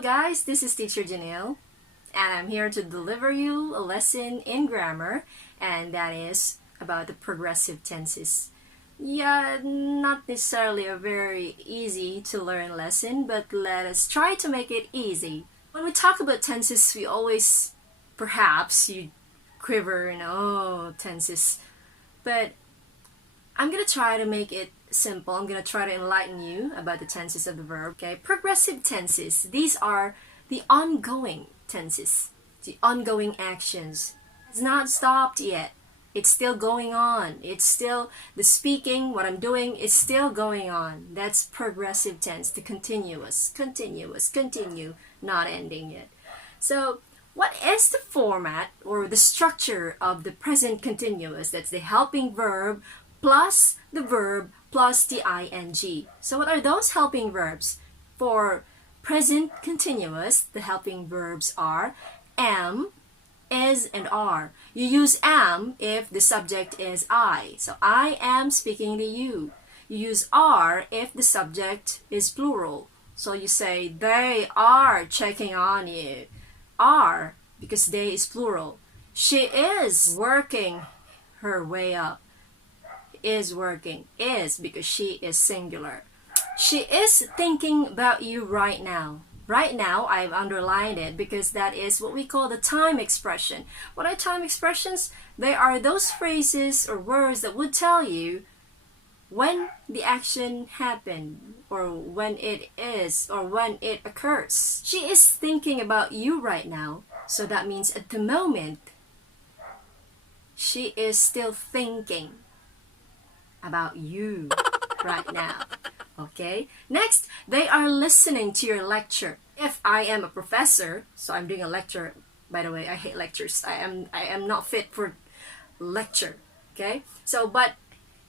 guys, this is Teacher Janelle, and I'm here to deliver you a lesson in grammar, and that is about the progressive tenses. Yeah, not necessarily a very easy to learn lesson, but let us try to make it easy. When we talk about tenses, we always, perhaps, you quiver and oh, tenses. But I'm gonna try to make it simple. I'm gonna try to enlighten you about the tenses of the verb. Okay, progressive tenses. These are the ongoing tenses, the ongoing actions. It's not stopped yet. It's still going on. It's still the speaking. What I'm doing is still going on. That's progressive tense. The continuous, continue, not ending yet. So, what is the format or the structure of the present continuous? That's the helping verb plus the verb plus the ing. So what are those helping verbs? For present continuous, the helping verbs are am, is, and are. You use am if the subject is I. So I am speaking to you. You use are if the subject is plural. So you say they are checking on you. Are because they is plural. She is working her way up. Is working. Is because she is singular. She is thinking about you right now. Right now, I've underlined it because that is what we call the time expression. What are time expressions? They are those phrases or words that would tell you when the action happened, or when it is, or when it occurs. She is thinking about you right now. So that means at the moment, she is still thinking about you right now. Okay? Next, they are listening to your lecture. If I am a professor, so I'm doing a lecture, by the way, I hate lectures. I am not fit for lecture. Okay? So, but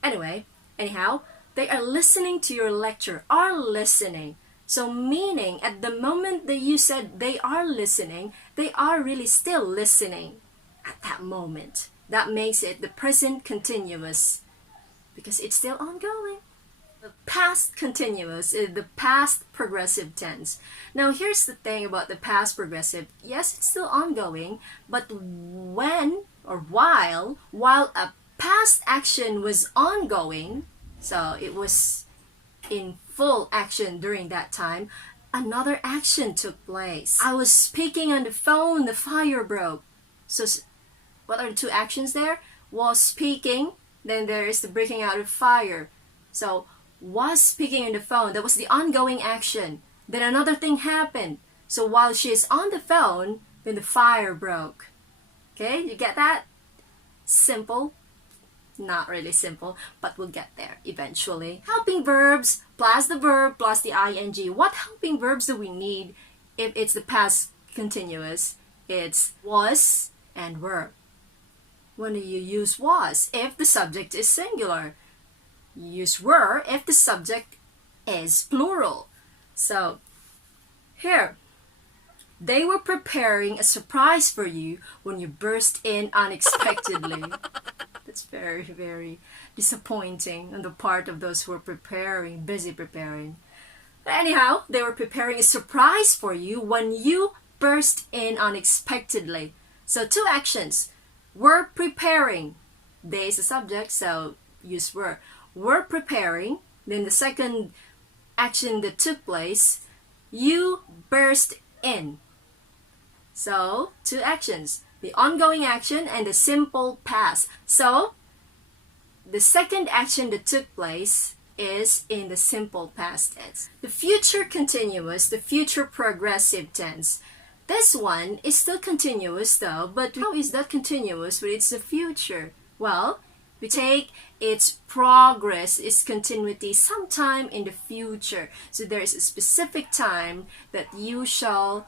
anyway, anyhow, they are listening to your lecture, are listening. So meaning, at the moment that you said they are listening, they are really still listening at that moment. That makes it the present continuous because it's still ongoing. The past continuous is the past progressive tense. Now here's the thing about the past progressive. Yes, it's still ongoing, but when or while a past action was ongoing, so it was in full action during that time, another action took place. I was speaking on the phone, the fire broke. So what are the two actions there? Was speaking, then there is the breaking out of fire. So was speaking on the phone, that was the ongoing action. Then another thing happened. So while she is on the phone, then the fire broke. Okay, you get that? Simple. Not really simple, but we'll get there eventually. Helping verbs plus the verb plus the ing. What helping verbs do we need if it's the past continuous? It's was and were. When do you use was? If the subject is singular. You use were if the subject is plural. So, here, they were preparing a surprise for you when you burst in unexpectedly. That's very, very disappointing on the part of those who are busy preparing. But anyhow, they were preparing a surprise for you when you burst in unexpectedly. So, two actions. Were preparing. They is the subject, so use were. Were preparing. Then the second action that took place, you burst in. So, two actions. The ongoing action and the simple past. So, the second action that took place is in the simple past tense. The future continuous, the future progressive tense. This one is still continuous though, but how is that continuous when it's the future? Well, we take its progress, its continuity sometime in the future. So there is a specific time that you shall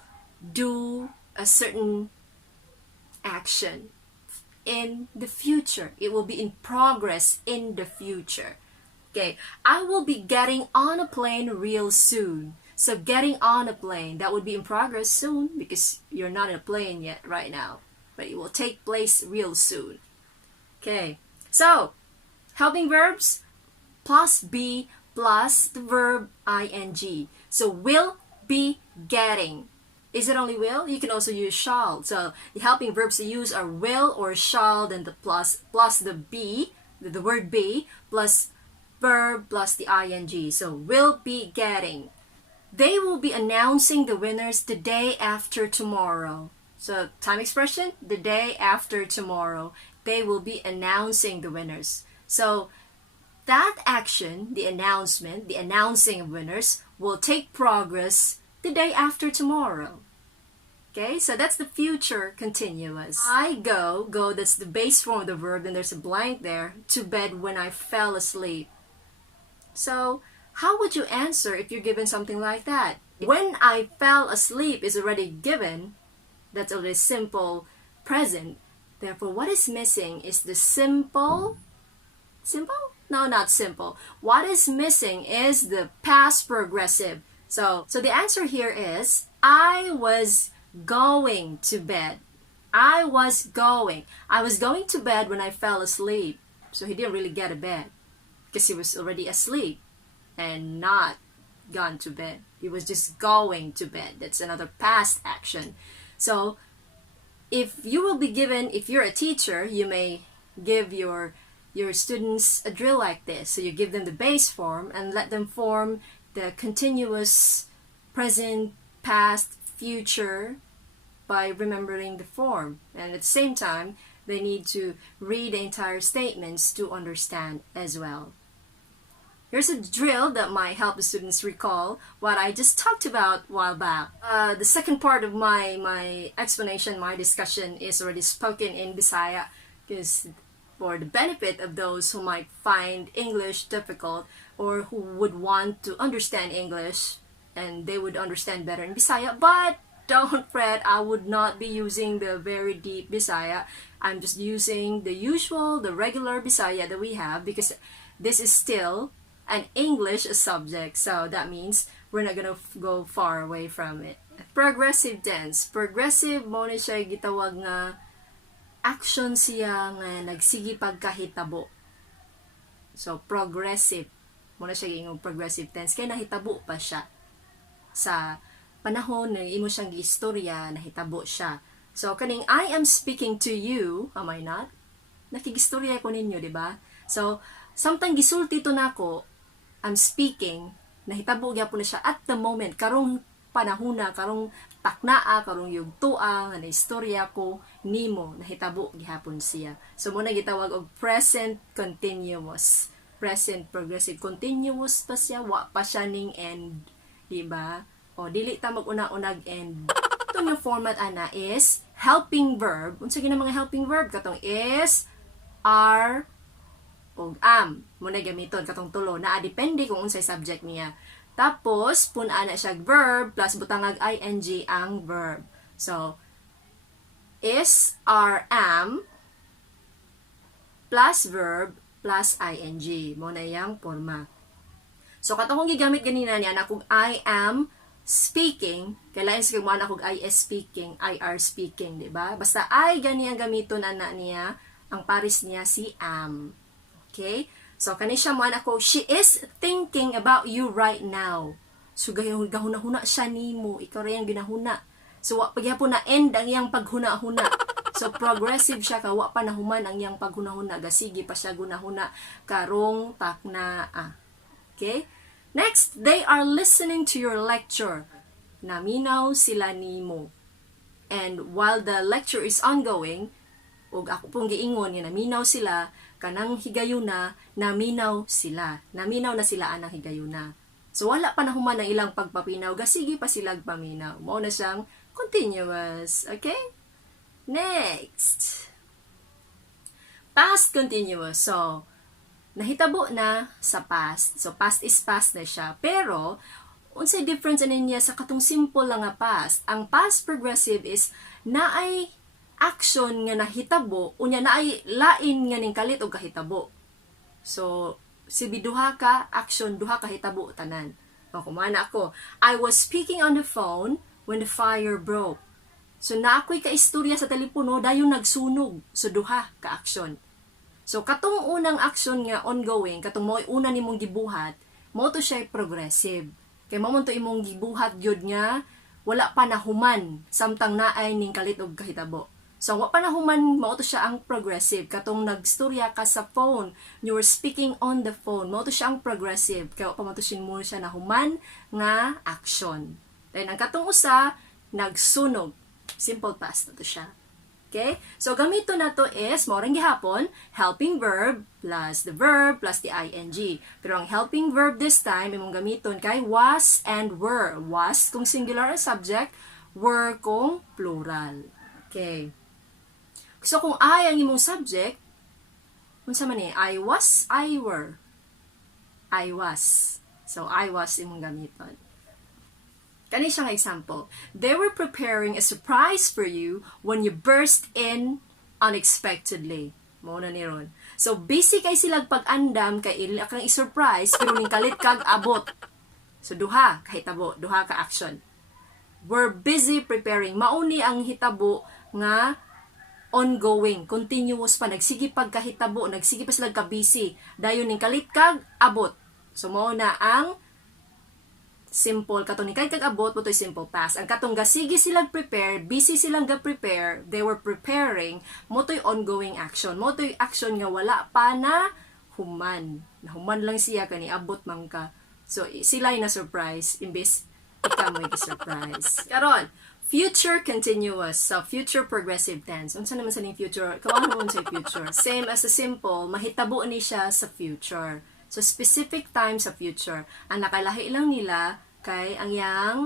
do a certain action in the future. It will be in progress in the future. Okay, I will be getting on a plane real soon. So getting on a plane, that would be in progress soon because you're not in a plane yet right now. But it will take place real soon. Okay, so helping verbs plus be plus the verb ing. So will be getting. Is it only will? You can also use shall. So the helping verbs to use are will or shall, then the plus the be, the word be, plus verb plus the ing. So will be getting. They will be announcing the winners the day after tomorrow. So time expression, the day after tomorrow. They will be announcing the winners. So that action, the announcement, the announcing of winners, will take progress the day after tomorrow. Okay, so that's the future continuous. I go, that's the base form of the verb, and there's a blank there, to bed when I fell asleep. So, how would you answer if you're given something like that? When I fell asleep is already given, that's already simple present. Therefore, what is missing is the simple? No, not simple. What is missing is the past progressive. So the answer here is, I was going to bed. I was going to bed when I fell asleep. So he didn't really get a bed because he was already asleep and not gone to bed. He was just going to bed. That's another past action. So if you're a teacher, you may give your students a drill like this. So you give them the base form and let them form the continuous present, past, future by remembering the form. And at the same time, they need to read the entire statements to understand as well. Here's a drill that might help the students recall what I just talked about a while back. The second part of my explanation, my discussion is already spoken in Bisaya, because for the benefit of those who might find English difficult or who would want to understand English and they would understand better in Bisaya. But don't fret, I would not be using the very deep Bisaya. I'm just using the regular Bisaya that we have, because this is still an English subject. So that means we're not gonna go far away from it. Progressive tense. Progressive, mo na siya gitawag nga action siya nga nagsige pagkahitabo. So progressive, mo na siya gingong progressive tense kay nahitabo pa siya sa panahon na imo siyang giistorya, nahitabo siya. So kaning I am speaking to you, am I not? Nakigistorya ko ninyo, di ba? So samtang gisulti to nako, I'm speaking, nahitabo gyapon na siya at the moment, karong panahuna, karong taknaa, karong yugtua nga naistorya ko nimo, nahitabo gihapon siya. So muna gitawag og present continuous. Present progressive continuous pa siya, wa pa siya ning end, di ba? O dili ta mag-una-unag end. Ito nga format ana is helping verb. Unsa gina mga helping verb katong is, are, o am. Muna gamiton katong tulo na depende kung unsay subject niya. Tapos pun-ana siya verb plus butangag ing ang verb. So is, are, am plus verb plus ing. Muna yang forma. So katong gigamit ganina niya na kung I am speaking, kailangan sa kagmaan akong I is speaking, I are speaking, di ba? Basta I gani ang gamiton ana niya, ang paris niya si am. Okay? So kani siya man ako, she is thinking about you right now. So gahuna-huna siya nimo, ikaw ray ang ginahuna. So wa pagyapon na end ang iyang paghuna-huna. So progressive siya ka, wa pa nahuman ang iyang paghuna-huna, gasigi pa siya gunahuna karong taknaa. Okay? Next, they are listening to your lecture. Naminaw sila nimo. And while the lecture is ongoing, ug ako pong giingon nga naminaw sila, kanang higayuna, naminaw sila. Naminaw na sila anang higayuna. So wala pa nahuman ang ilang pagpapinaw, gasigi pa sila paminaw. Mao na siyang continuous. Okay? Next. Past continuous. So, nahitabo na sa past. So, past is past na siya. Pero, unsay difference ano niya sa katong simple lang nga past? Ang past progressive is naay action nga nahitabo, unya naay lain nga ning kalit og kahitabo. So, si biduha ka action, duha ka hitabo tanan. O kumana ako, I was speaking on the phone when the fire broke. So, na ako'y kaistorya sa telepono, dayon nagsunog. So, duha ka action. So, katong unang action nga ongoing, katong mo'y una nimong gibuhat, mo to siya progressive. Kaya mo to imong gibuhat gyud nga wala pa nahuman samtang naay ning kalit og kahitabo. So, wa pa nahuman, mao to siya ang progressive. Katong nagstorya ka sa phone, you were speaking on the phone, mao to siya ang progressive. Kaya wa pa matusin mo siya nahuman nga action. Then, ang katong usa, nagsunog. Simple past na to siya. Okay? So, gamito na to is, maurang gihapon, helping verb plus the verb plus the ing. Pero ang helping verb this time, imong gamiton kay was and were. Was kung singular ang subject, were kung plural. Okay. So, kung I ang imong subject, unsa man ni? I was, I were. I was. So, I was imong gamiton. Kani siyang example. They were preparing a surprise for you when you burst in unexpectedly. Mao na ni ron. So, busy kay silang pag-andam kay ila kang i-surprise pero ning kalit kag abot. So, duha ka hitabo, duha ka action. We're busy preparing. Mauni ang hitabo nga ongoing, continuous pa, nagsige pagkahitabo, nagsige pa sila ka-busy, dayon ning kalit kag abot. So, mao na ang simple, katong ni kag abot, mo to'y simple past. Ang katong gasige silang prepare, busy silang ga-prepare, they were preparing, mo to'y ongoing action. Mo to'y action nga wala pa na human. Nahuman lang siya, kani abot man ka. So, sila'y na surprise, imbes ikaw mo'y surprise. Karon, future continuous. So, future progressive tense. Unsa naman sa ning future? Kawan naman sa future. Same as the simple, mahitabo ni siya sa future. So, specific time sa future. Ang nakalahi lang nila kay ang yang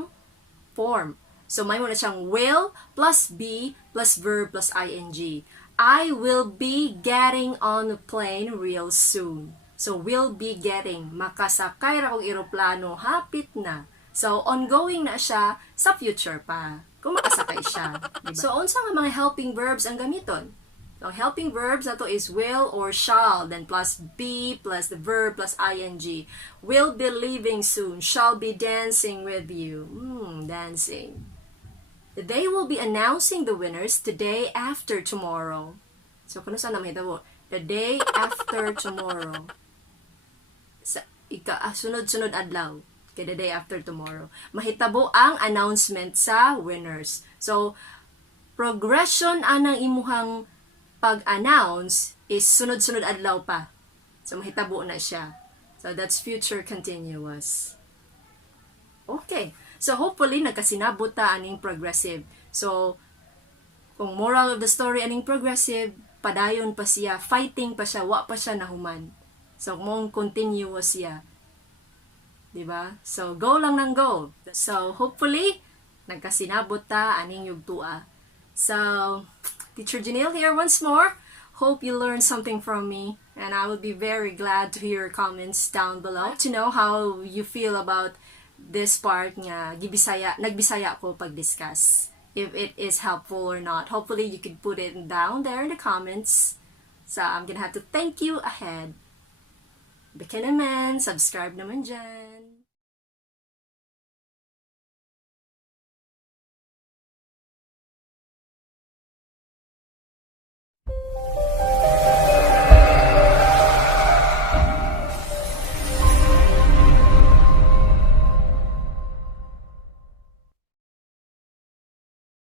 form. So, may muna siyang will plus be plus verb plus ing. I will be getting on a plane real soon. So, will be getting. Makasakay ra kong eroplano, hapit na. So, ongoing na siya sa future pa. Kung makasakay siya. Diba? So, unsa nga mga helping verbs ang gamiton? So, helping verbs na to is will or shall, then plus be, plus the verb, plus ing. Will be leaving soon. Shall be dancing with you. Dancing. They will be announcing the winners the day after tomorrow. So, kung saan naman ito? The day after tomorrow. Sa sunod-sunod adlaw. The day after tomorrow. Mahitabo ang announcement sa winners. So, progression anang imuhang pag-announce is sunod-sunod adlaw pa. So, mahitabo na siya. So, that's future continuous. Okay. So, hopefully, nagkasinabot ta aning progressive. So, kung moral of the story aning progressive, padayon pa siya, fighting pa siya, wa pa siya nahuman. So, mong continuous siya. Diba? So, go lang ng go. So, hopefully, nagkasinabot ta aning yugtua. So, Teacher Janelle here once more. Hope you learned something from me. And I will be very glad to hear your comments down below. To know how you feel about this part nga nagbisaya ko pag-discuss. If it is helpful or not. Hopefully, you could put it down there in the comments. So, I'm gonna have to thank you ahead. Baka naman, subscribe naman dyan.